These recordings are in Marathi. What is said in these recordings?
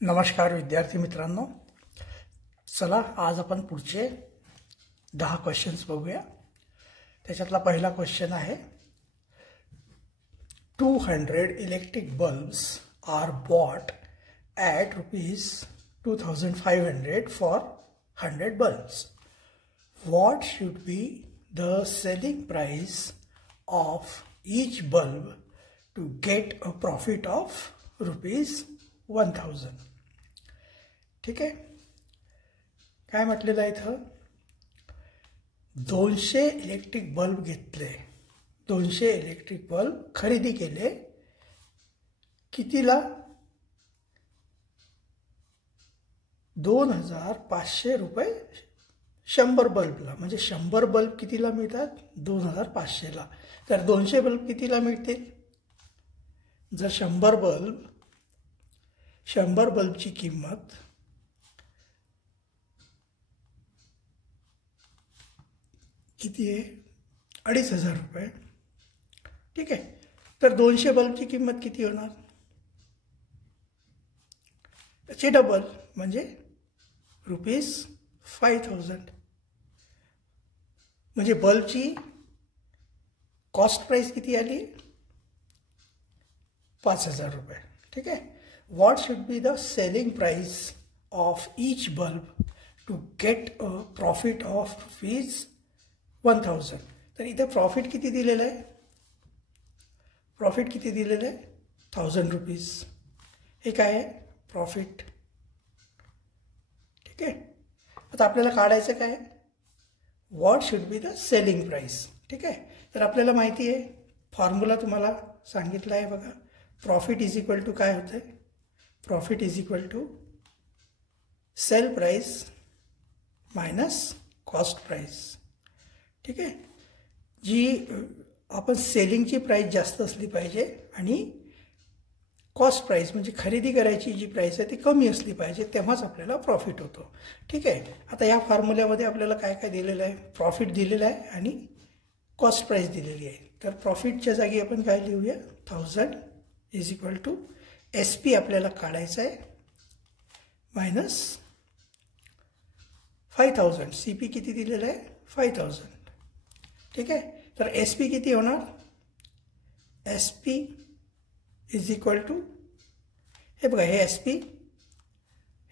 नमस्कार विद्यार्थी मित्रांनो, चला आज आपण पुढचे 10 क्वेश्चन्स बघूया। त्याच्यातला पहिला क्वेश्चन आहे 200 electric bulbs are bought at ₹2500 for 100 bulbs. What should be the selling price of each bulb to get a profit of ₹1000? ठीक आहे, काय म्हटलेलं आहे इथं? 200 इलेक्ट्रिक बल्ब घेतले, 200 इलेक्ट्रिक बल्ब खरेदी केले, कितीला? ₹2500 100 बल्बला, म्हणजे 100 बल्ब कितीला मिळतात? 2500ला। तर 200 बल्ब कितीला मिळतील? जर 100 बल्बची किंमत किती आहे? ₹2500। ठीक आहे, तर 200 बल्बची किंमत किती होणार? त्याचे डबल म्हणजे ₹5000। म्हणजे बल्बची कॉस्ट प्राइस किती आली? ₹5000। ठीक आहे, what should be the selling price of each bulb to get a profit of ₹1000? तर इथे प्रॉफिट किती दिलेलं आहे? प्रॉफिट किती दिलेलं आहे? ₹1000। हे काय आहे? प्रॉफिट। ठीक आहे, आता आपल्याला काढायचं काय? What should be the selling price. ठीक आहे, तर आपल्याला माहिती आहे, फॉर्म्युला तुम्हाला सांगितला आहे बघा, प्रॉफिट इज इक्वल टू काय होतं? Profit is equal to sale price minus cost price. ठीक आहे, जी आपण सेलिंगची प्राइस जास्त असली पाहिजे आणि कॉस्ट प्राइस म्हणजे खरेदी करायची जी प्राइस आहे ती कमी असली पाहिजे, तेव्हाच आपल्याला प्रॉफिट होतो। ठीक आहे, आता या फॉर्म्युल्यामध्ये आपल्याला काय काय दिलेलं आहे? प्रॉफिट दिलेलं आहे आणि कॉस्ट प्राइस दिलेली आहे। तर प्रॉफिटच्या जागी आपण काय लिहूया? 1000 इज इक्वल टू SP आपल्याला काढायचं आहे मायनस 5000। CP किती दिलेलं आहे? 5000। ठीक आहे, तर SP किती होणार? SP इज इक्वल टू, हे बघा, हे SP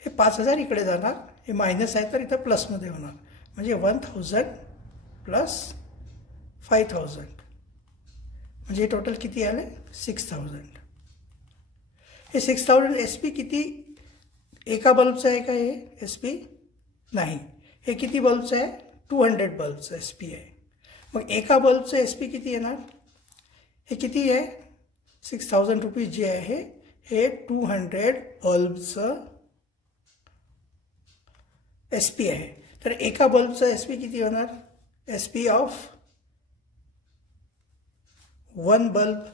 हे 5000 इकडे जाणार, हे मायनस आहे तर इथं प्लसमध्ये होणार, म्हणजे 1000 प्लस 5000 म्हणजे टोटल किती आले? 6000। हे 6000 SP किती एका बल्बचं आहे का? हे SP नाही, हे किती बल्बचं आहे? 200 बल्बचं SP आहे। मग एका बल्बचं SP किती येणार? हे किती आहे? ₹6000 जे आहे हे 200 बल्बचं SP आहे। तर एका बल्बचं SP किती होणार? SP of 1 bulb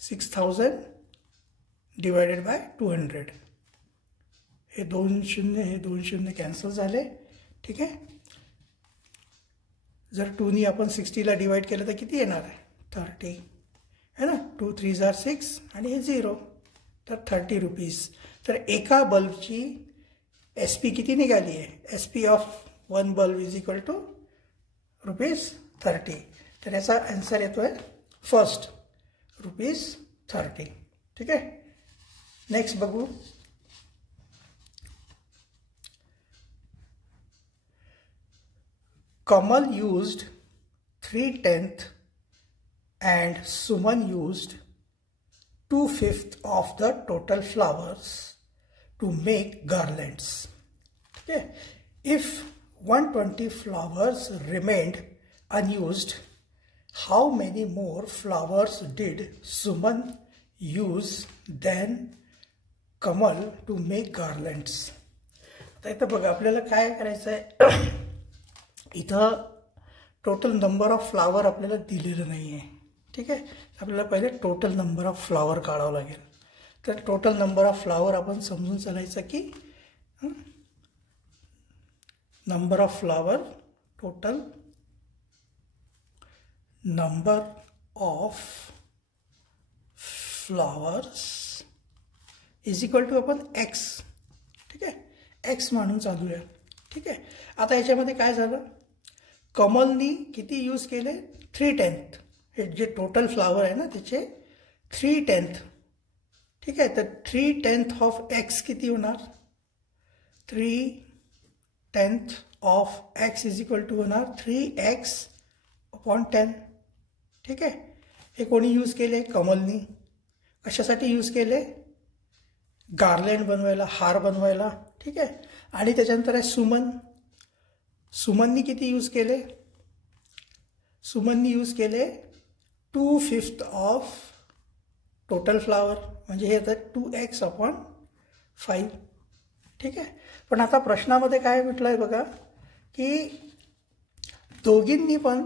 $6000 divided by 200। हे 2 शून्य कॅन्सल झाले। ठीक आहे, जर 2नी आपण 60ला डिवाइड केलं तर किती येणार आहे? 30 है ना, 2 3 are 6 आणि हे 0, तर ₹30। तर एका बल्बची SP किती निघाली आहे? SP of 1 bulb is equal to ₹30। तर याचा आन्सर येतोय फर्स्ट ₹30। ठीक आहे, नेक्स्ट बघू। Kamal used 3/10 and Suman used 2/5 of the total flowers to make garlands. Okay. If 120 flowers remained unused, how many more flowers did Suman use than Kamal to make garlands? आता इथं बघा, आपल्याला काय करायचं आहे? इथं टोटल नंबर ऑफ फ्लावर आपल्याला दिलेलं नाही आहे। ठीक आहे, आपल्याला पहिले टोटल नंबर ऑफ फ्लावर काढावं लागेल। तर टोटल नंबर ऑफ फ्लावर आपण समजून चालायचं की number of flower, total number of flowers is equal to आपण एक्स, ठीक आहे, एक्स मानून चालूया, ठीक आहे. आता याच्यामध्ये काय झालं, कमलनी किती यूज केले, 3/10. हे जे टोटल फ्लावर आहे ना त्याचे 3/10, ठीक आहे. तर 3/10 ऑफ एक्स किती होणार, 3/10 of X is equal to होणार 3x/10, ठीक आहे. हे कोणी यूज केले, कमलनी. कशासाठी यूज केले, गार्लँड बनवायला, हार बनवायला, ठीक आहे. आणि त्याच्यानंतर आहे सुमन. सुमननी किती यूज केले, सुमननी यूज केले 2/5 ऑफ टोटल फ्लावर, म्हणजे हे येतं 2x/5, ठीक आहे. पण आता प्रश्नामध्ये काय म्हटलं आहे बघा, की दोघींनी पण,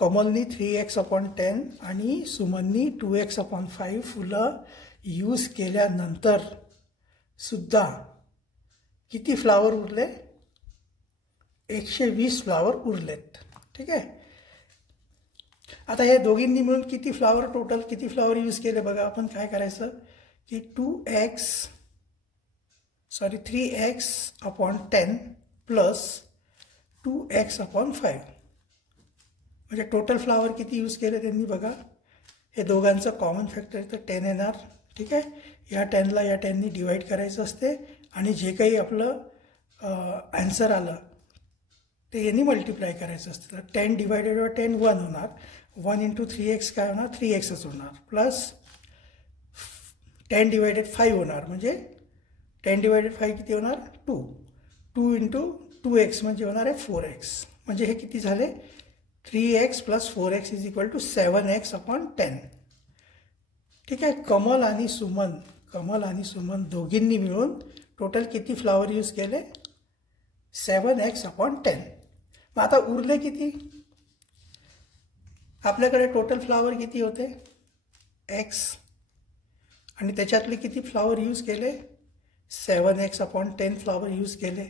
कमलनी 3x/10 आणि सुमननी 2x/5 फुलं यूज केल्यानंतर सुद्धा किती फ्लावर उरले, 120 फ्लावर उरलेत, ठीक आहे. आता हे दोघींनी मिळून किती फ्लावर, टोटल किती फ्लावर यूज केले बघा. आपण काय करायचं की 3x/10 प्लस 2x/5, म्हणजे टोटल फ्लावर किती यूज केले त्यांनी बघा. हे दोघांचं कॉमन फॅक्टर तर 10 येणार, ठीक आहे. या 10ला या 10नी डिवाईड करायचं असते आणि जे काही आपलं आन्सर आलं ते यांनी मल्टिप्लाय करायचं असतं. तर 10 डिवायडेड बाय 10 1 होणार, 1 इंटू 3x काय होणार, 3xच होणार, प्लस 10 डिवायडेड 5 होणार, म्हणजे 10 डिवायडेड 5 किती होणार, 2 इंटू 2x म्हणजे होणार आहे 4x, म्हणजे हे किती झाले, 3x plus 4x is equal to 7x/10, ठीक आहे. कमल आणि सुमन दोघींनी मिळून टोटल किती फ्लावर यूज केले, 7x/10. मग आता उरले किती, आपल्याकडे टोटल फ्लावर किती होते, x, आणि त्याच्यातले किती फ्लावर यूज केले, 7x/10 फ्लावर यूज केले.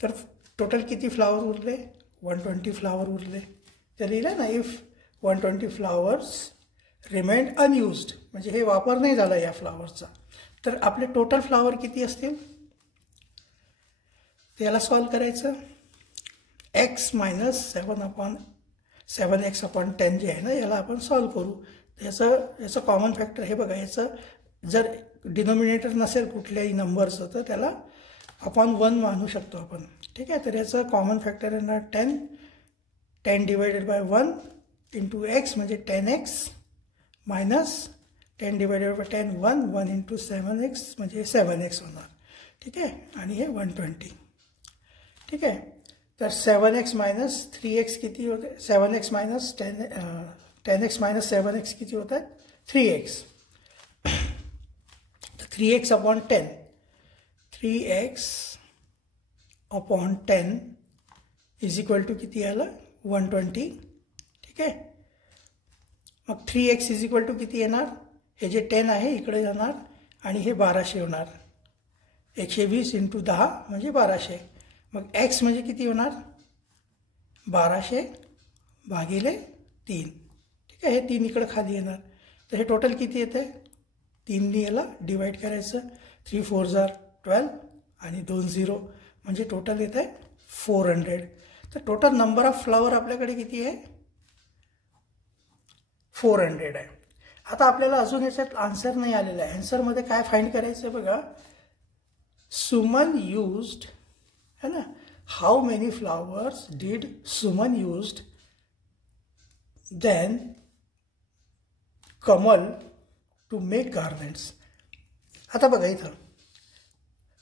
तर टोटल किती फ्लावर उरले, 120 फ्लावर उरले. तर लिहिलं ना, इफ 120 फ्लावर्स रिमेंड अनयुज्ड, म्हणजे हे वापर नाही झाला या फ्लावरचा, तर आपले टोटल फ्लावर किती असतील, त्याला सॉल्व करायचं. x मायनस 7x/10 जे आहे ना, याला आपण सॉल्व करू. याचं कॉमन फॅक्टर हे बघा, याचं जर डिनोमिनेटर नसेल कुठल्याही नंबरचं तर त्याला आपण 1 मानू शकतो आपण, ठीक आहे. तर याचं कॉमन फॅक्टर येणार 10 डिवायडेड बाय 1 इंटू x म्हणजे 10x minus 10 divided by 10 1 into 7x म्हणजे 7x होणार, ठीक आहे. आणि हे 120, ठीक आहे. तर 7x मायनस 3x किती होते, 7x minus 10x minus 7x किती होत आहेत, 3x. तर 3x/10 इज इक्वल टू किती आलं, 120, ठीक आहे. मग 3x इज इक्वल टू किती येणार, हे जे 10 आहे इकडे जाणार आणि हे 1200 होणार, 120 इंटू 10 म्हणजे 1200. मग x म्हणजे किती होणार, 1200 भागिले 3, ठीक आहे. हे 3 इकडे खाली येणार, तर हे टोटल किती येते, 3नी याला डिवाईड करायचं, 3 4 12 आणि 2 0 म्हणजे टोटल येत आहे 400. तर टोटल नंबर ऑफ फ्लावर आपल्याकडे किती आहे, 400 आहे. आता आपल्याला अजून याच्यात आन्सर नाही आलेला आहे. आन्सरमध्ये काय फाइंड करायचं बघा, सुमन यूज्ड है ना, how many flowers did Suman used then Kamal to make garlands. आता बघा इथं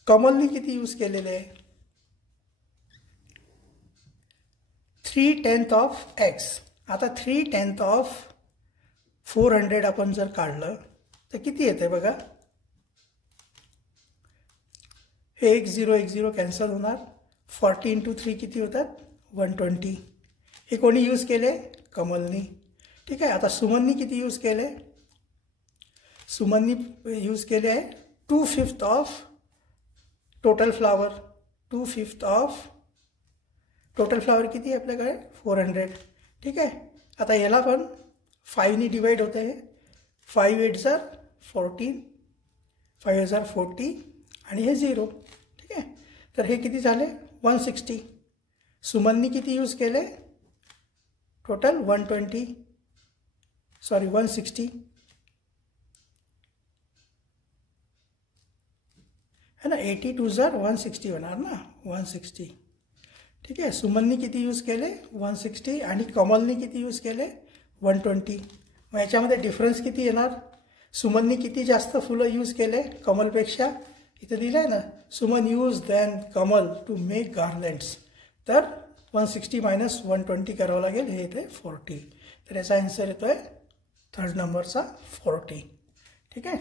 कमलनी किती यूज केलेले आहे, 3/10 ऑफ x. आता 3/10 ऑफ 400 आपण जर काढलं तर किती येते बघा, हे 1 0 कॅन्सल होणार, 40 इंटू 3 किती होतात, 120. हे कोणी यूज केले, कमलनी, ठीक आहे. आता सुमननी किती यूज केले, सुमननी यूज केले आहे 2/5 of total flower, 2/5 of total flower किती आहे आपल्याकडे, 400, ठीक आहे. आता याला पण 5नी डिवाइड होतं आहे, 5 8 14, 5 40 आणि हे 0. ठीक आहे. तर हे किती झाले 160. सुमननी किती यूज केले टोटल 160 है ना. 82 160 होणार ना 160. ठीक आहे. सुमननी किती यूज केले 160 आणि कमलनी किती यूज केले 120. मग याच्यामध्ये डिफरन्स किती येणार. सुमननी किती जास्त फुलं यूज केले कमलपेक्षा. इथं दिलं आहे ना Suman use than Kamal to make garlands. तर 160 मायनस 120 करावं लागेल. हे येते 40. तर याचा आन्सर येतो आहे 3rd नंबरचा 40. ठीक आहे.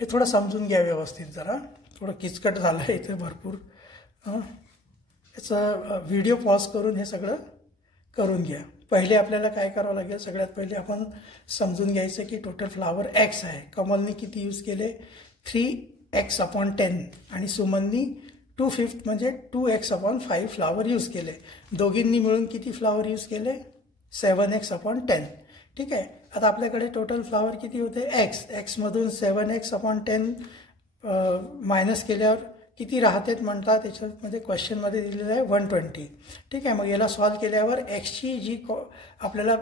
हे थोडं समजून घ्या व्यवस्थित. जरा थोडं किचकट झालं आहे इथे भरपूर. याचा व्हिडिओ पॉज करून हे सगळं करून घ्या. पहिले आपल्याला काय करावं लागेल. सगळ्यात पहिले आपण समजून घ्यायचं की टोटल फ्लावर x आहे. कमलनी किती यूज केले 3x/10 आणि सुमननी 2/5 म्हणजे 2x/5 फ्लावर यूज केले. दोघींनी मिळून किती फ्लावर यूज केले 7x/10. ठीक आहे. आता आपल्याकडे टोटल फ्लावर किती होते x मधून 7x/10 मायनस केल्यावर किती राहतात म्हणतात. त्याच्यामध्ये क्वेश्चनमध्ये दिलेलं आहे 120. ठीक आहे. मग याला सॉल्व केल्यावर एक्सची जी आपल्याला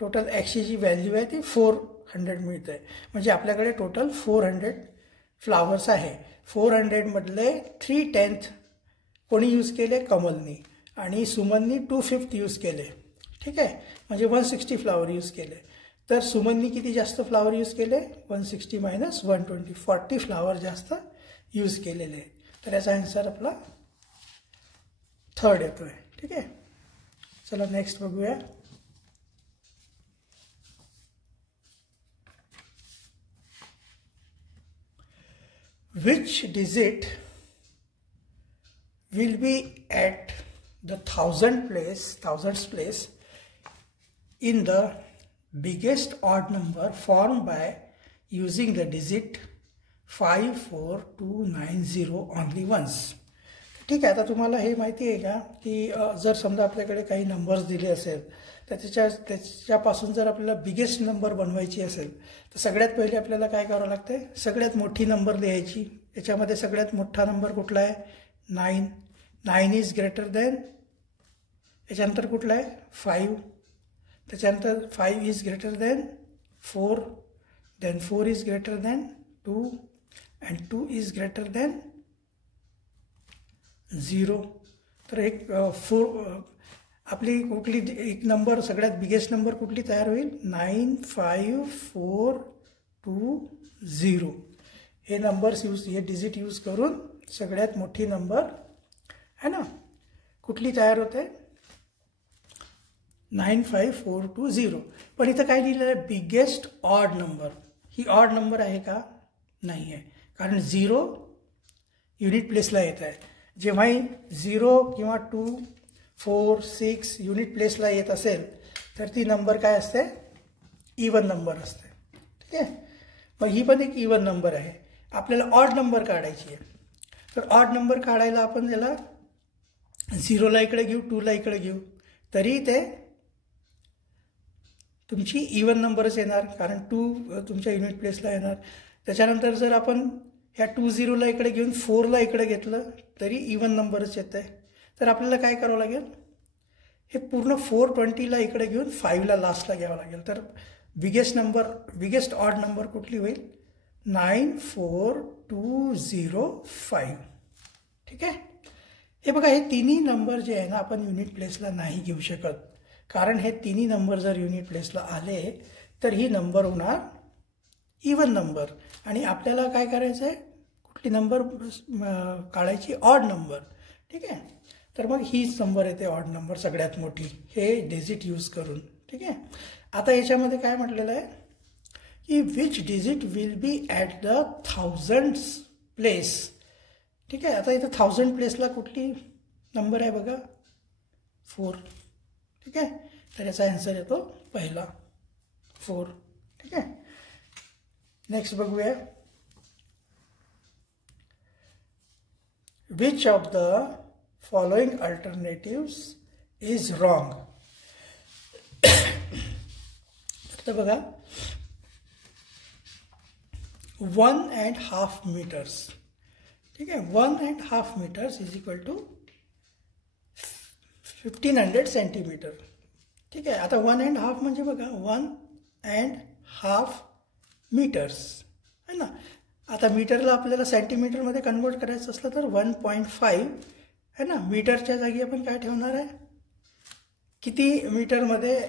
टोटल एक्सची जी व्हॅल्यू आहे ती 400 मिळते. म्हणजे आपल्याकडे टोटल 400 फ्लावर्स आहे. 400 मधले 3/10 कोणी यूज केले कमलनी आणि सुमननी 2/5 यूज केले. ठीक आहे. म्हणजे 160 फ्लावर यूज केले. तर सुमननी किती जास्त फ्लावर यूज केले 160 मायनस 120 40 फ्लावर जास्त यूज केलेले आहेत. तर याचा आन्सर आपला 3rd येतो आहे. ठीक आहे. चला नेक्स्ट बघूया. Which digit will be at the thousandths place in the biggest odd number formed by using the digit 54290 only once. ठीक आहे. आता तुम्हाला हे माहिती आहे का की जर समजा आपल्याकडे काही नंबर्स दिले असेल तर त्याच्यापासून जर आपल्याला बिगेस्ट नंबर बनवायची असेल तर सगळ्यात पहिले आपल्याला काय करावं लागते. सगळ्यात मोठी नंबर लिहायची. याच्यामध्ये सगळ्यात मोठा नंबर कुठला आहे 9. 9 इज ग्रेटर दॅन. याच्यानंतर कुठला आहे 5. त्याच्यानंतर 5 is greater than 4. Then 4 is greater than 2 and 2 is greater than 0. तर एक 4 आपली कुठली एक नंबर सगळ्यात बिगेस्ट नंबर कुठली तयार होईल 95420. हे नंबर्स हे डिजिट यूज करून सगळ्यात मोठी नंबर है ना कुठली तयार होते 95420. पण इथं काय लिहिलेलं आहे बिगेस्ट ऑड नंबर. ही ऑड नंबर आहे का नाही आहे. कारण 0 युनिट प्लेसला येत आहे. जेव्हाही 0 किंवा 2 4 6 युनिट प्लेसला येत असेल तर ती नंबर काय असते इवन नंबर असते. ठीक आहे. मग ही पण एक इवन नंबर आहे. आपल्याला ऑड नंबर काढायची आहे. तर ऑड नंबर काढायला आपण त्याला 0ला इकडे घेऊ 2ला इकडे घेऊ तरी ते तुमची इवन नंबरच येणार कारण 2 तुमच्या युनिट प्लेसला येणार. त्याच्यानंतर जर आपण ह्या 20ला इकडे घेऊन 4ला इकडे घेतलं तरी इवन नंबरच येत आहे. तर आपल्याला काय करावं लागेल हे पूर्ण 420ला इकडे घेऊन 5ला लास्टला घ्यावं लागेल. तर बिगेस्ट ऑड नंबर कुठली होईल 94205. ठीक आहे. हे बघा हे तिन्ही नंबर जे आहे ना आपण युनिट प्लेसला नाही घेऊ शकत कारण हे तिन्ही नंबर जर युनिट प्लेसला आले तर ही नंबर होणार इवन नंबर आणि आपल्याला काय करायचं आहे कुठली नंबर काढायची ऑड नंबर. ठीक आहे. तर मग हीच नंबर येते ऑड नंबर सगळ्यात मोठी हे डिजिट यूज करून. ठीक आहे. आता याच्यामध्ये काय म्हटलेलं आहे की which digit will be at the 1000th place. ठीक आहे. आता इथं 1000 प्लेसला कुठली नंबर आहे बघा 4. ठीक आहे. तर याचा आन्सर येतो पहिला 4. ठीक आहे. नेक्स्ट बघूया. Which of the following alternatives is wrong. तर बघा 1.5 meters. ठीक आहे, 1.5 meters is equal to 1500 centimetre. ठीक आहे, आता 1.5 म्हणजे बघा 1.5 meters आहे ना. आता मीटरला आपल्याला सेंटीमीटरमध्ये कन्वर्ट करायचं असलं तर 1.5 आहे ना. मीटरच्या जागी आपण काय ठेवणार आहे, किती मीटरमध्ये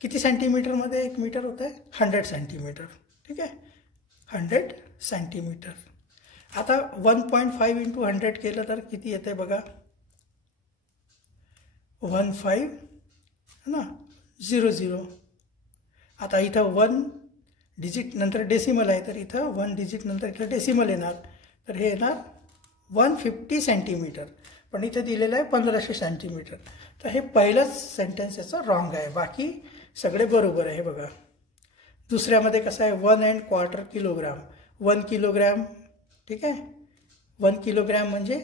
किती सेंटीमीटरमध्ये 1 मीटर होतं आहे, 100 सेंटीमीटर. ठीक आहे, 100 सेंटीमीटर. आता 1.5 × 100 केलं तर किती येते बघा, 15 है ना 00. आता इथं 1 डिजिट नंतर डेसिमल आहे, तर इथं 1 डिजिट नंतर इथं डेसिमल येणार, तर हे येणार 150 सेंटीमीटर. पण इथे दिलेलं आहे 1500 सेंटीमीटर. तर हे पहिलंच सेंटेन्स याचं रॉंग आहे, बाकी सगळे बरोबर आहे. बघा दुसऱ्यामध्ये कसं आहे 1¼ किलोग्राम, 1 किलोग्राम. ठीक आहे, 1 किलोग्राम म्हणजे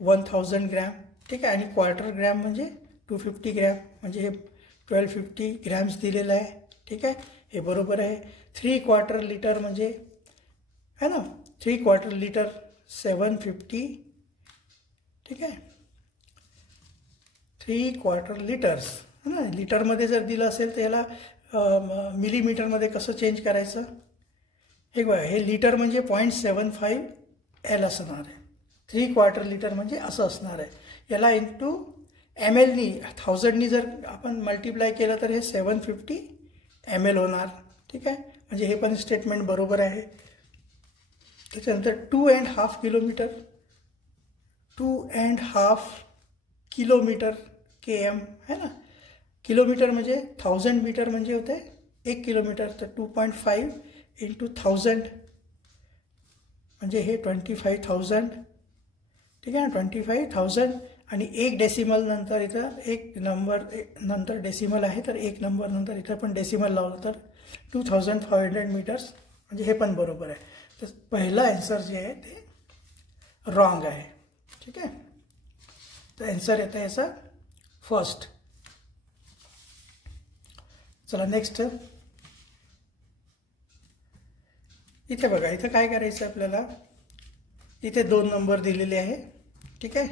1000 ग्रॅम. ठीक आहे, आणि क्वार्टर ग्रॅम म्हणजे 250 ग्रॅम, म्हणजे हे 1250 ग्रॅम्स दिलेलं आहे. ठीक आहे, हे बरोबर आहे. 3/4 लिटर म्हणजे है ना, 3/4 लिटर 750. ठीक आहे, 3/4 लिटर्स है ना. लिटरमध्ये जर दिलं असेल तर याला मिलीमीटरमध्ये कसं चेंज करायचं, हे बघा, हे लिटर म्हणजे 0.75 L असणार आहे. 3/4 लिटर म्हणजे असं असणार आहे. याला इंटू mlनी 1000नी जर आपण मल्टिप्लाय केलं तर हे 750 ml होणार. ठीक आहे, म्हणजे हे पण स्टेटमेंट बरोबर आहे. त्याच्यानंतर 2.5 किलोमीटर, 2.5 किलोमीटर km है ना. किलोमीटर म्हणजे 1000 मीटर म्हणजे होते 1 किलोमीटर, तर 2.5 × 1000 म्हणजे हे 25,000. ठीक आहे ना, 25,000. आणि 1 डेसिमल नंतर इथं 1 नंबर नंतर डेसिमल आहे, तर 1 नंबर नंतर इथं पण डेसिमल लावलं तर 2500 मीटर्स, म्हणजे हे पण बरोबर आहे. तर पहिला आन्सर जे आहे ते रॉंग आहे. ठीक आहे, तर आन्सर येतं याचा फर्स्ट. चला नेक्स्ट. इथे बघा, इथं काय करायचं आपल्याला, इथे 2 नंबर दिलेले आहे. ठीक आहे,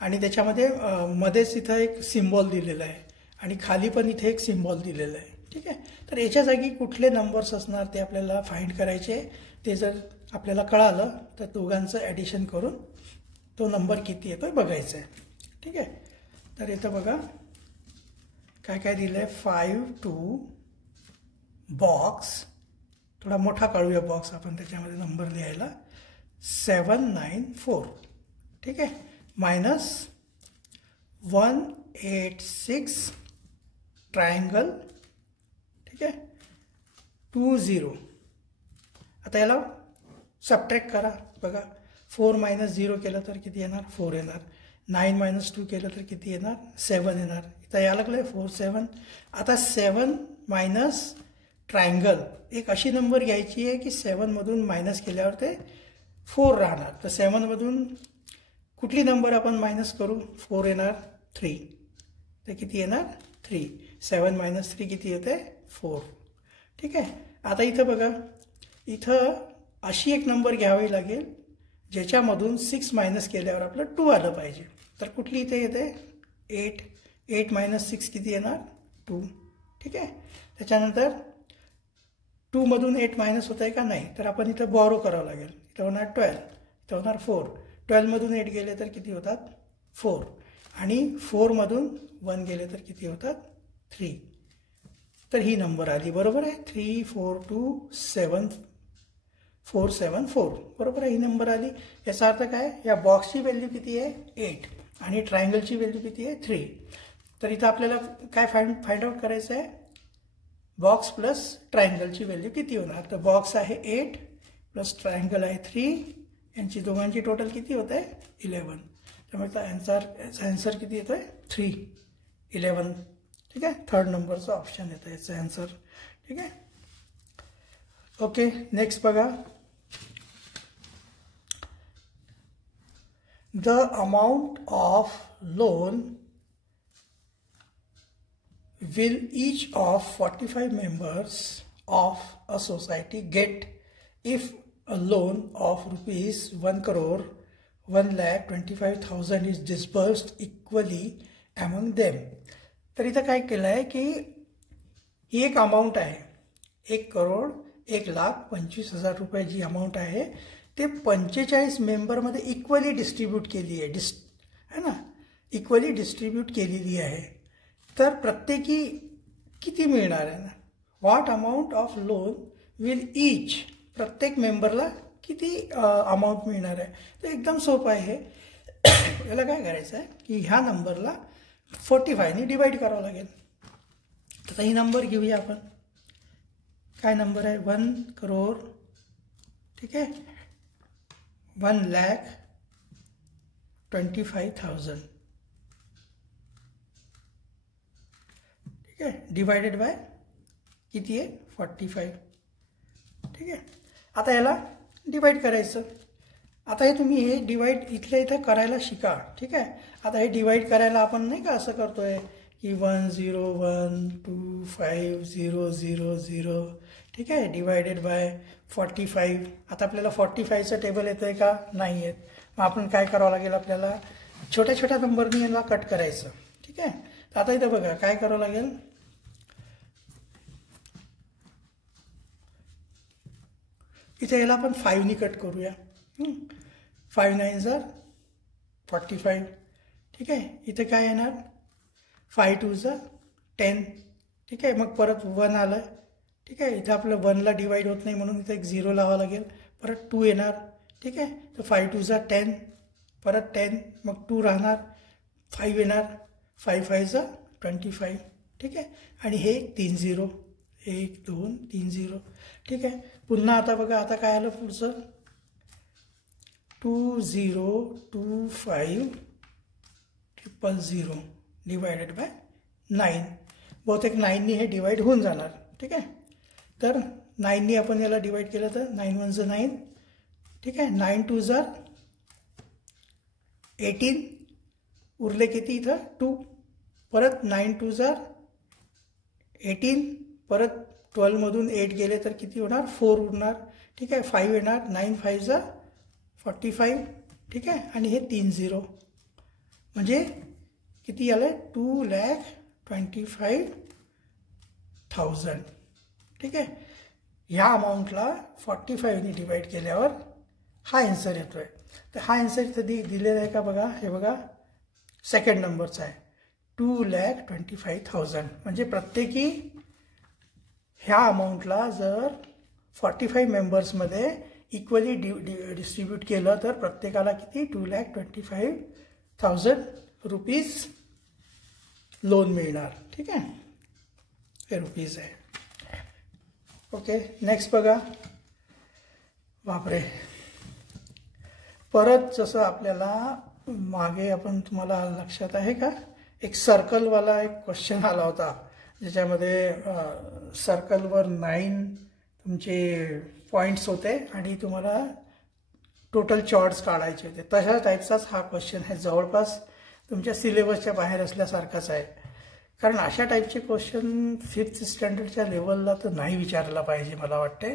आणि त्याच्यामध्ये मध्येच इथं एक सिम्बॉल दिलेला आहे, आणि खाली पण इथे एक सिम्बॉल दिलेला आहे. ठीक आहे, तर याच्या जागी कुठले नंबर्स असणार ते आपल्याला फाइंड करायचे. ते जर आपल्याला कळालं तर दोघांचं ॲडिशन करून तो नंबर किती येतो बघायचा आहे. ठीक आहे, तर इथं बघा काय काय दिलं आहे. 5 बॉक्स, थोडा मोठा काढूया बॉक्स आपण, त्याच्यामध्ये नंबर लिहायला 794. ठीक आहे, मायनस 186 ट्रायंगल. ठीक आहे, 20. आता याला सबट्रॅक्ट करा. बघा 4 - 0 केलं तर किती येणार, 4 येणार. 9 - 2 केलं तर किती येणार, 7 येणार. इथं यायला लागलं आहे 4 7. आता 7 मायनस ट्रायंगल, एक अशी नंबर घ्यायची आहे की 7मधून मायनस केल्यावर ते 4 राहणार. तर 7मधून कुठली नंबर आपण मायनस करू, 4 येणार, 3. तर किती येणार, 3. 7 - 3 किती येते, 4. ठीक आहे, आता इथं बघा, इथं अशी एक नंबर घ्यावी लागेल ज्याच्यामधून 6 मायनस केल्यावर आपलं 2 आलं पाहिजे. तर कुठली इथे येते, 8. 8 - 6 किती येणार, 2. ठीक आहे, त्याच्यानंतर 2मधून 8 मायनस होत आहे का, नाही, तर आपण इथं बॉरो करावं लागेल. इथं होणार 12, इथं होणार 4. 12मधून 8 गेले तर किती होतात, 4. आणि 4मधून 1 गेले तर किती होतात, 3. तर ही नंबर आली, बरोबर आहे. 3427474 बरोबर आहे, ही नंबर आली. याचा अर्थ काय, या बॉक्सची व्हॅल्यू किती आहे, 8, आणि ट्रायंगलची व्हॅल्यू किती आहे, 3. तर इथं आपल्याला काय फाइंड आउट करायचं आहे, बॉक्स प्लस ट्रायंगलची व्हॅल्यू किती होणार. तर बॉक्स आहे 8 प्लस ट्रायंगल आहे 3, यांची दोघांची टोटल किती होत आहे, 11. त्यामुळे याचा आन्सर किती येतो आहे, 3, 11. ठीक आहे, 3rd नंबरचा ऑप्शन येतं याचा आन्सर. ठीक आहे, ओके. नेक्स्ट बघा, the amount of loan will each of 45 members of a society get if a loan of rupees 1 crore 1,25,000 is disbursed equally among them. तर इथं काय केलं आहे की ही एक अमाऊंट आहे, 1,01,25,000 रुपये जी अमाऊंट आहे ते 45 मेंबरमध्ये इक्वली डिस्ट्रीब्यूट केली आहे, है ना, इक्वली डिस्ट्रीब्यूट केलेली आहे. तर प्रत्येकी किती मिळणार आहे ना, what amount of loan will each, प्रत्येक मेंबरला किती अमाऊंट मिळणार आहे. तर एकदम सोपं आहे हे. याला काय करायचं आहे की ह्या नंबरला 45ने डिवाइड करावं लागेल. तर ही नंबर घेऊया आपण. काय नंबर आहे, 1 करोड, ठीक आहे, 1,25,000, ठीक आहे, डिवायडेड बाय किती आहे, 45, ठीक आहे. आता याला डिवाइड करायचं. आता हे तुम्ही हे डिवाइड इथल्या इथं करायला शिका, ठीक आहे. आता हे डिवाइड करायला आपण नाही का असं करतोय की 1,0,1,2,5,0,0,0, ठीक आहे, डिवायडेड बाय 45. आता आपल्याला 45चं टेबल येतं आहे का, नाही येत. मग आपण काय करावं लागेल, आपल्याला छोट्या छोट्या नंबरनी याला कट करायचं, ठीक आहे. तर आता इथं बघा काय करावं लागेल, इथे याला आपण 5नी कट करूया. 5 9 45, ठीक आहे. इथे काय येणार, 5 2 10, ठीक आहे. मग परत 1 आलं, ठीक आहे. इथं आपलं 1ला डिवाइड होत नाही म्हणून इथं एक 0 लावावं लागेल. परत 2 येणार, ठीक आहे. तर 5 2 10, परत 10, मग 2 राहणार, 5 येणार, 5 5 25, ठीक आहे. आणि हे 3 0, 1 2 3 0, ठीक आहे. पुन्हा आता बघा आता काय आलं पुढचं, 2025,000 डिवायडेड बाय 9. बहुतेक 9नी हे डिवाइड होऊन जाणार, ठीक आहे. तर 9नी आपण याला डिवाइड केलं तर 9 1 9, ठीक आहे. 9 2 18, उरले किती इथं 2, परत 9 2 18, परत 12मधून 8 गेले तर किती होणार, 4 उरणार, ठीक आहे. 5 येणार, 9 5 45, ठीक आहे. आणि हे 3 0 म्हणजे किती आलं, 2,25,000, ठीक आहे. ह्या अमाऊंटला 45नी डिवाइड केल्यावर हा आन्सर येतो आहे. तर हा आन्सर इथं दिलेला आहे का बघा, हे बघा सेकंड नंबरचा आहे, 2,25,000. म्हणजे प्रत्येकी ह्या अमाऊंटला जर 45 मेंबर्समध्ये इक्वली डिस्ट्रीब्यूट केलं तर प्रत्येकाला किती, 2,25,000 रुपीज लोन मिळणार, ठीक आहे. हे रुपीज आहे. ओके, नेक्स्ट बघा. बापरे, परत जसं आपल्याला मागे आपण, तुम्हाला लक्षात आहे का, एक सर्कलवाला एक क्वेश्चन आला होता ज्याच्यामध्ये सर्कलवर 9 तुमचे पॉईंट्स होते आणि तुम्हाला टोटल चॉर्ट्स काढायचे होते. तशा टाईपचाच हा क्वेश्चन आहे, जवळपास तुमच्या सिलेबसच्या बाहेर असल्यासारखाच आहे. कारण अशा टाईपचे क्वेश्चन 5th स्टँडर्डच्या लेवलला तर नाही विचारला पाहिजे मला वाटते.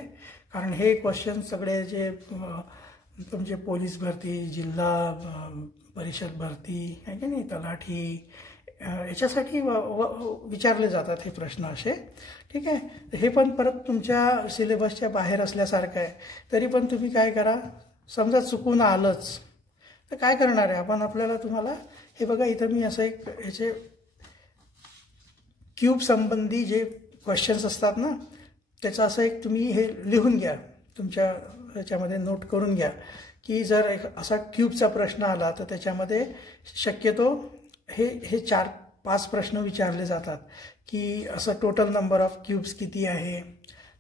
कारण हे क्वेश्चन सगळे जे तुमचे पोलीस भरती, जिल्हा परिषद भरती आहे की नाही, तलाठी, याच्यासाठी विचारले जातात हे प्रश्न असे, ठीक आहे. हे पण परत तुमच्या सिलेबसच्या बाहेर असल्यासारखं आहे. तरी पण तुम्ही काय करा, समजा चुकून आलंच तर काय करणार आहे आपण, आपल्याला तुम्हाला हे बघा इथं मी असं एक याचे क्यूब संबंधी जे क्वेश्चन्स असतात ना, त्याचं असं एक तुम्ही हे लिहून घ्या, तुमच्या याच्यामध्ये नोट करून घ्या की जर एक असा क्यूबचा प्रश्न आला तर त्याच्यामध्ये शक्यतो हे 4-5 प्रश्न विचारले जातात की असं टोटल नंबर ऑफ क्यूब्स किती आहे.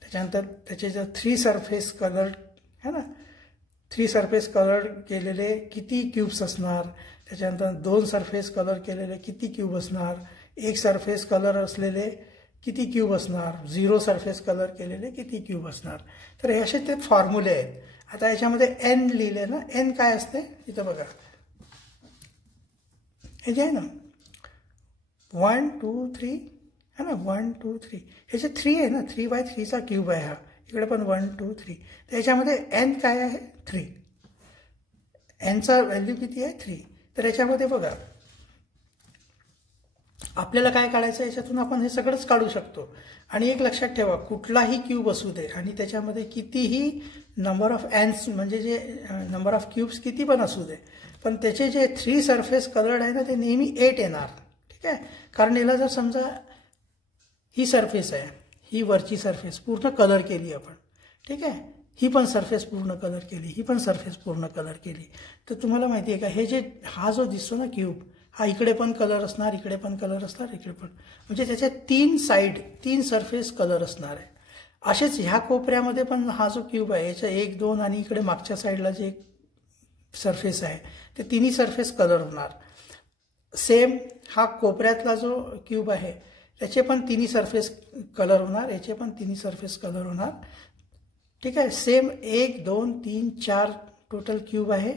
त्याच्यानंतर त्याचे जर 3 सरफेस कलर है ना, 3 सरफेस कलर केलेले किती क्यूब्स असणार. त्याच्यानंतर 2 सरफेस कलर केलेले किती क्यूब असणार. 1 सरफेस कलर असलेले किती क्यूब असणार. 0 सरफेस कलर केलेले किती क्यूब असणार. तर हे असे ते फॉर्म्युले आहेत. आता याच्यामध्ये एन लिहिले ना, एन काय असते इथं बघा, हे जे आहे ना 1 2 3 है ना 1 2 3 हे जे 3 आहे ना 3/3चा क्यूब आहे हा. इकडे पण 1 2 3. त्याच्यामध्ये n काय आहे 3. nचा व्हॅल्यू किती आहे 3. तर याच्यामध्ये बघा आपल्याला काय काढायचं याच्यातून आपण हे सगळंच काढू शकतो. आणि एक लक्षात ठेवा कुठलाही क्यूब असू दे आणि त्याच्यामध्ये कितीही नंबर ऑफ एन्स म्हणजे जे नंबर ऑफ क्यूब्स किती पण असू दे पण त्याचे जे 3 सरफेस कलर्ड आहे ना ते नेहमी 8 येणार. ठीक आहे. कारण याला जर समजा ही सरफेस आहे ही वरची सरफेस पूर्ण कलर केली आपण. ठीक आहे. ही पण सरफेस पूर्ण कलर केली ही पण सरफेस पूर्ण कलर केली तर तुम्हाला माहिती आहे का हे जे हा जो दिसतो ना क्यूब हा इकडे पण कलर असणार इकडे पण कलर असणार इकडे पण म्हणजे त्याच्या 3 साईड 3 सरफेस कलर असणार आहे. असेच ह्या कोपऱ्यामध्ये पण हा जो क्यूब आहे याच्या 1 2 आणि इकडे मागच्या साईडला जे सरफेस आहे ते तिन्ही सरफेस कलर होणार. सेम हा कोपऱ्यातला जो क्यूब आहे त्याचे पण तिन्ही सरफेस कलर होणार याचे पण तिन्ही सरफेस कलर होणार. ठीक आहे. सेम 1 2 3 4 टोटल क्यूब आहे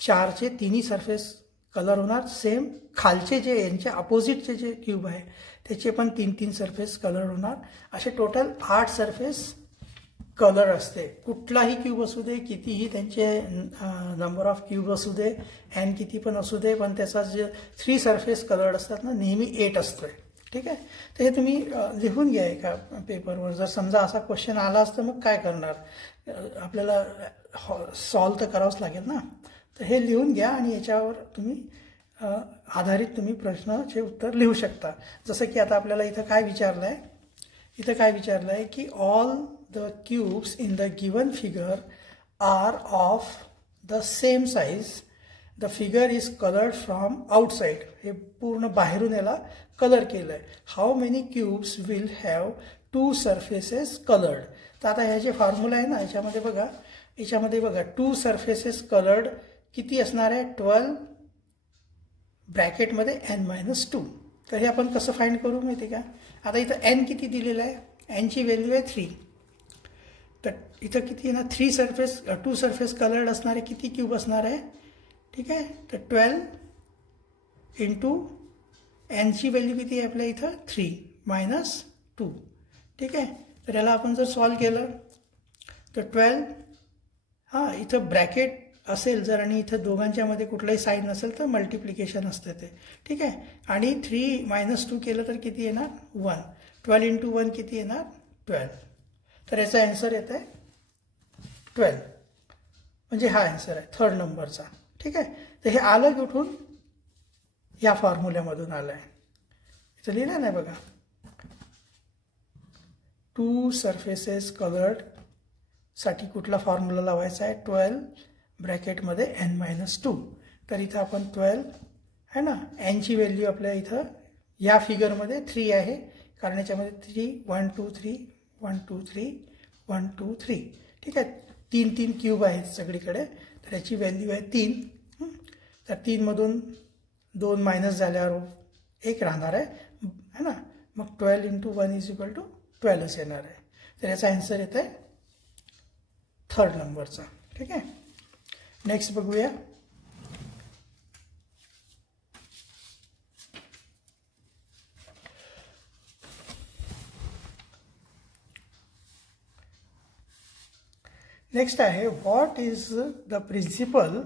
4चे तिन्ही सरफेस कलर होणार. सेम खालचे जे यांच्या अपोजिटचे जे क्यूब आहे त्याचे पण 3 सरफेस कलर होणार. असे टोटल 8 सरफेस कलर असते. कुठलाही क्यूब असू दे कितीही त्यांचे नंबर ऑफ क्यूब असू दे एन किती पण असू दे पण त्याचा जे 3 सरफेस कलर्ड असतात ना नेहमी 8 असतोय. ठीक आहे. तर हे तुम्ही लिहून घ्या एका पेपरवर. जर समजा असा क्वेश्चन आला असतं मग काय करणार आपल्याला सॉल्व तर करावंच लागेल ना. तर हे लिहून घ्या आणि याच्यावर तुम्ही आधारित तुम्ही प्रश्नाचे उत्तर लिहू शकता. जसं की आता आपल्याला इथं काय विचारलं आहे की all the cubes in the given figure are of the same size the figure is coloured from outside. हे पूर्ण बाहेरून याला कलर केलं आहे. How many cubes will have 2 surfaces coloured. तर आता ह्या जे फॉर्म्युला आहे ना याच्यामध्ये बघा 2 सरफेसेस कलर्ड किती असणार आहे 12 ब्रॅकेटमध्ये n-2. तर हे आपण कसं फाइंड करू माहिती का. आता इथं n किती दिलेलं आहे nची व्हॅल्यू आहे 3. तर इथं किती आहे ना 2 सरफेस कलर्ड असणारे किती क्यूब असणार आहे. ठीक आहे. तर 12 इंटू nची व्हॅल्यू किती आहे आपल्या इथं 3 - 2. ठीक आहे. तर याला आपण जर सॉल्व केलं तर 12 हां इथं ब्रॅकेट असेल जर आणि इथं दोघांच्या मध्ये कुठलाही साईन नसेल तर मल्टिप्लिकेशन असते ते. ठीक आहे. आणि 3 - 2 केलं तर किती येणार 1. 12 इंटू 1 किती येणार 12. तर याचा आन्सर येत आहे 12. म्हणजे हा आन्सर आहे 3rd नंबरचा. ठीक आहे. तर हे आलं कुठून या फॉर्म्युल्यामधून आलं आहे. इथं लिहिलं नाही बघा 2 सरफेसेस कलर्ड साठी कुठला फॉर्म्युला लावायचा आहे 12 ब्रॅकेटमध्ये n-2. तर इथं आपण 12 है ना nची व्हॅल्यू आपल्या इथं या फिगरमध्ये 3 आहे कारण याच्यामध्ये 3 1 2 3 1 2 3 1 2 3. ठीक आहे. 3 क्यूब आहेत सगळीकडे तर याची व्हॅल्यू आहे 3. तर 3 मधून 2 मायनस झाल्यावर 1 राहणार आहे है ना. मग 12 इंटू 1 = 12च येणार आहे. तर याचा आन्सर येत आहे 3rd नंबरचा. ठीक आहे. नेक्स्ट बघूया. नेक्स्ट आहे what is the principal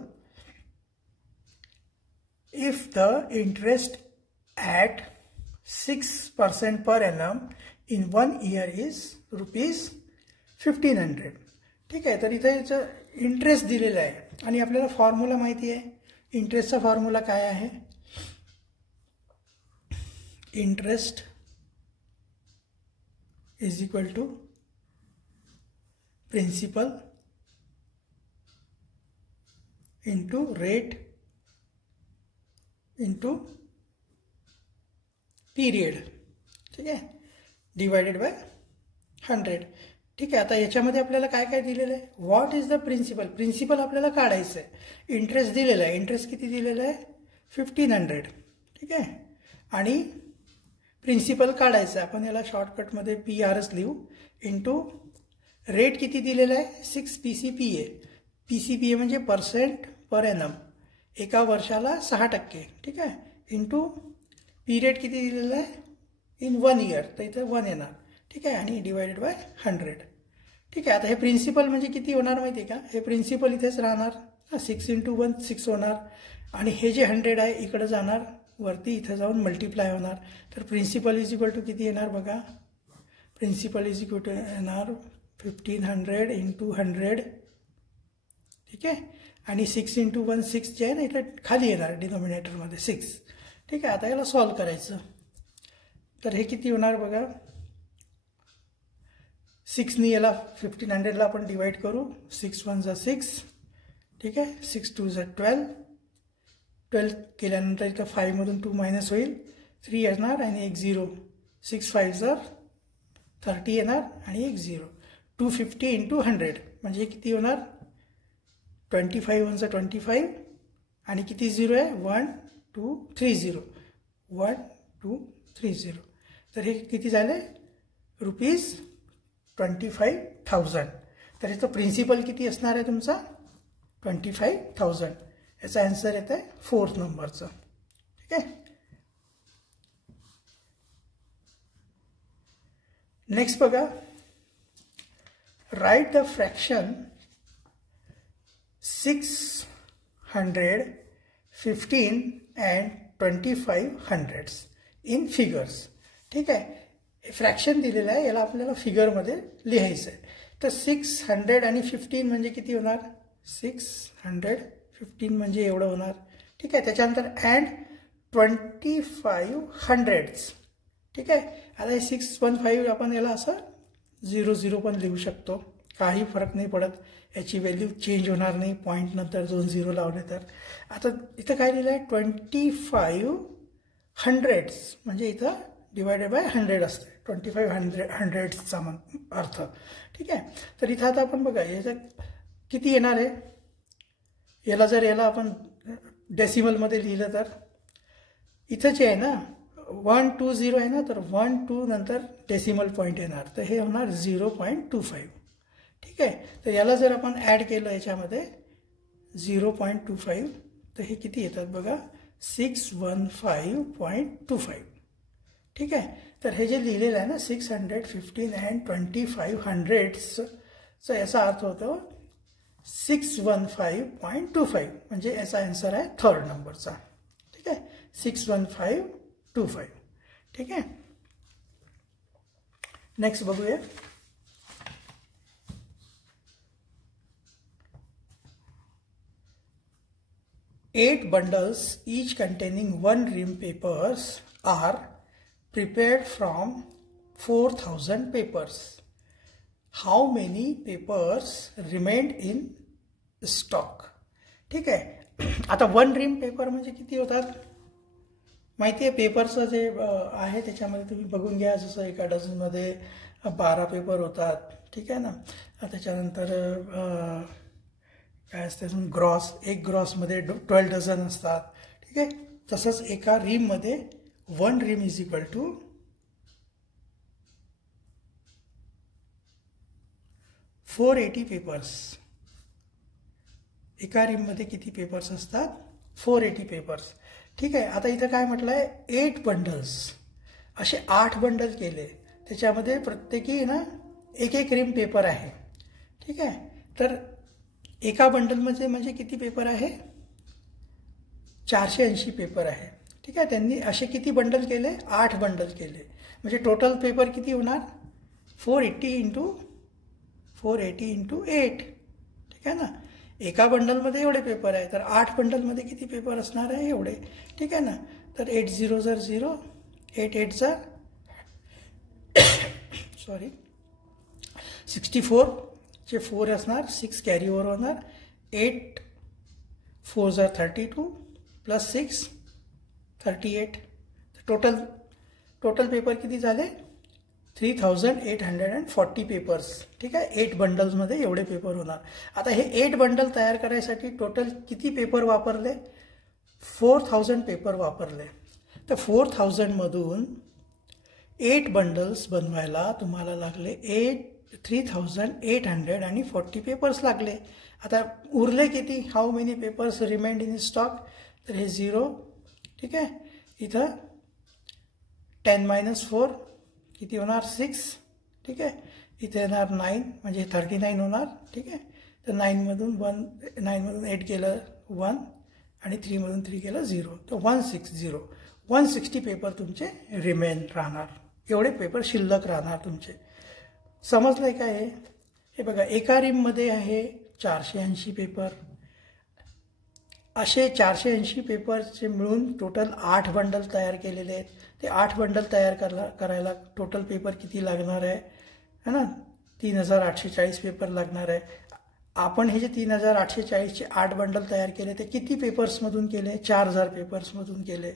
if the interest at 6% per annum in 1 year is ₹1500. ठीक आहे. तर इथं याचं इंटरेस्ट दिलेला आहे आणि आपल्याला फॉर्म्युला माहिती आहे. इंटरेस्टचा फॉर्म्युला काय आहे interest is equal to principal into rate into period. ठीक आहे. Divided by 100. ठीक आहे. आता याच्यामध्ये आपल्याला काय काय दिलेलं आहे what is the principal. Principal आपल्याला काढायचं आहे. इंटरेस्ट दिलेला आहे. इंटरेस्ट किती दिलेला आहे 1500. ठीक आहे. आणि प्रिन्सिपल काढायचं आहे. आपण याला शॉर्टकटमध्ये PRच लिहू इंटू रेट किती दिलेला आहे 6 PCPA. PCPA म्हणजे % per annum. एका वर्षाला 6%. ठीक आहे. इंटू पिरियड किती दिलेला आहे इन 1 इयर, तर इथं 1 येणार. ठीक आहे, आणि डिवायडेड बाय 100. ठीक आहे, आता हे प्रिन्सिपल म्हणजे किती होणार माहिती आहे का, हे प्रिन्सिपल इथेच राहणार. 6 × 1 6 होणार, आणि हे जे 100 आहे इकडं जाणार वरती, इथं जाऊन मल्टिप्लाय होणार. तर प्रिन्सिपल इज इक्वल टू किती येणार बघा, प्रिन्सिपल इज इक्वल टू येणार 1500 × 100. ठीक आहे, आणि 6 × 1 6 जे आहे ना इथं खाली येणार डिनॉमिनेटरमध्ये 6. ठीक आहे, आता याला सॉल्व करायचं. तर हे किती होणार बघा, 6नी याला 1500ला आपण डिवाइड करू. 6 × 1 = 6. ठीक आहे, 6 × 2 = 12. 12 केल्यानंतर इथं 5मधून 2 मायनस होईल, 3 येणार आणि एक 0. 6 5 = 30 येणार आणि एक 0. 250 × 100 म्हणजे किती होणार, 25 × 1 = 25, आणि किती 0 आहे 1 2 3 0, 1 2 3 0. तर हे किती झाले ₹25,000. तर याचं प्रिन्सिपल किती असणार आहे तुमचा 25,000. याचा आन्सर येत आहे 4th नंबरचं. ठीक आहे, नेक्स्ट बघा, write the fraction 615 and 2500 in figures. ठीक आहे, फ्रॅक्शन दिलेलं आहे, याला आपल्याला फिगरमध्ये लिहायचं आहे. तर 615 म्हणजे किती होणार, 615 म्हणजे एवढं होणार. ठीक आहे, त्याच्यानंतर अँड 2500. ठीक आहे, आता हे 615 आपण याला असं 00 पण लिहू शकतो, काही फरक नाही पडत, याची व्हॅल्यू चेंज होणार नाही. पॉईंट नंतर 2 0 लावले तर. आता इथं काय लिहिलं आहे 2500 म्हणजे इथं डिवायडेड बाय 100 असते, 2500चा अर्थ. ठीक आहे, तर इथं आता आपण बघा याचं किती येणार आहे, याला जर याला आपण डेसिमलमध्ये लिहिलं तर इथं जे आहे ना 1 2 0 आहे ना, तर 1 2 नंतर डेसिमल पॉईंट येणार, तर हे होणार 0.25. ठीक आहे, तर याला जर आपण ॲड केलं याच्यामध्ये 0.25, तर हे किती येतात बघा 615.25. ठीक आहे, तर हे जे लिहिलेलं आहे ना 615 and 2500चा याचा अर्थ होतो 615.25, म्हणजे याचा आन्सर आहे 3rd नंबरचा. ठीक आहे, 61525. ठीक आहे, नेक्स्ट बघूया. Eight bundles, each containing 1 ream papers, are prepared from 4000 papers. How many papers remained in stock? ठीक आहे, आता 1 ream पेपर म्हणजे किती होतात माहिती आहे. पेपरचं जे आहे त्याच्यामध्ये तुम्ही बघून घ्या, जसं एका डझनमध्ये 12 पेपर होतात. ठीक आहे ना, त्याच्यानंतर काय असते ग्रॉस, एक ग्रॉसमध्ये 12 डझन असतात. ठीक आहे, तसंच एका रीममध्ये 1 रीम इज इक्वल टू 480 पेपर्स. एका रीममध्ये किती पेपर्स असतात 480 पेपर्स. ठीक आहे, आता इथं काय म्हटलं आहे 8 बंडल्स, असे 8 बंडल केले, त्याच्यामध्ये प्रत्येकी ना एक रीम पेपर आहे. ठीक आहे, तर एका बंडलमध्ये म्हणजे किती पेपर आहे 480 पेपर आहे. ठीक आहे, त्यांनी असे किती बंडल केले 8 बंडल केले, म्हणजे टोटल पेपर किती होणार 480 × 8. ठीक आहे ना, एका बंडलमध्ये एवढे पेपर आहे, तर 8 बंडलमध्ये किती पेपर असणार आहे एवढे. ठीक आहे ना, तर 8 0 = 0, 8 8 सॉरी 64 चे 4 असणार, 6 कॅरी ओव्हर होणार, 8 4 = 32 प्लस 6 38. टोटल पेपर किती झाले 3840 पेपर्स. ठीक आहे, 8 बंडल्समध्ये एवढे पेपर होणार. आता हे 8 बंडल तयार करायसाठी टोटल किती पेपर वापरले 4000 पेपर वापरले. तर 4000मधून 8 बंडल्स बनवायला तुम्हाला लागले 3840 पेपर्स लागले. आता उरले किती, how many papers remained in stock, तर हे 0. ठीक आहे, इथं 10 - 4 किती होणार 6, ठीक आहे. इथे येणार 9 म्हणजे 39 होणार, ठीक आहे. तर 9मधून 8 गेलं 1 आणि 3मधून 3 गेलं 0, तर 160 पेपर तुमचे रिमेन राहणार. एवढे पेपर शिल्लक राहणार तुमचे. समजलंय का हे बघा, एका रीममध्ये आहे 480 पेपर. असे 480 पेपरचे मिळून टोटल 8 बंडल तयार केलेले आहेत. ते 8 बंडल तयार करायला टोटल पेपर किती लागणार आहे ना, 3840 पेपर लागणार आहे. आपण हे जे 3840चे 8 बंडल तयार केले ते किती पेपर्समधून केले, 4000 पेपर्समधून केले.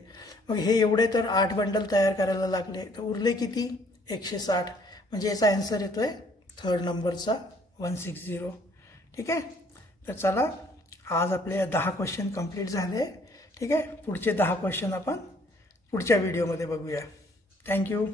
मग हे एवढे तर 8 बंडल तयार करायला लागले, तर उरले किती 160. म्हणजे याचा आन्सर येतोय 3rd नंबरचा 160. ठीक आहे. तर चला, आज आपले 10 क्वेश्चन कंप्लीट झाले. ठीक आहे. पुढचे 10 क्वेश्चन आपण पुढच्या व्हिडिओमध्ये बघूया. थँक्यू.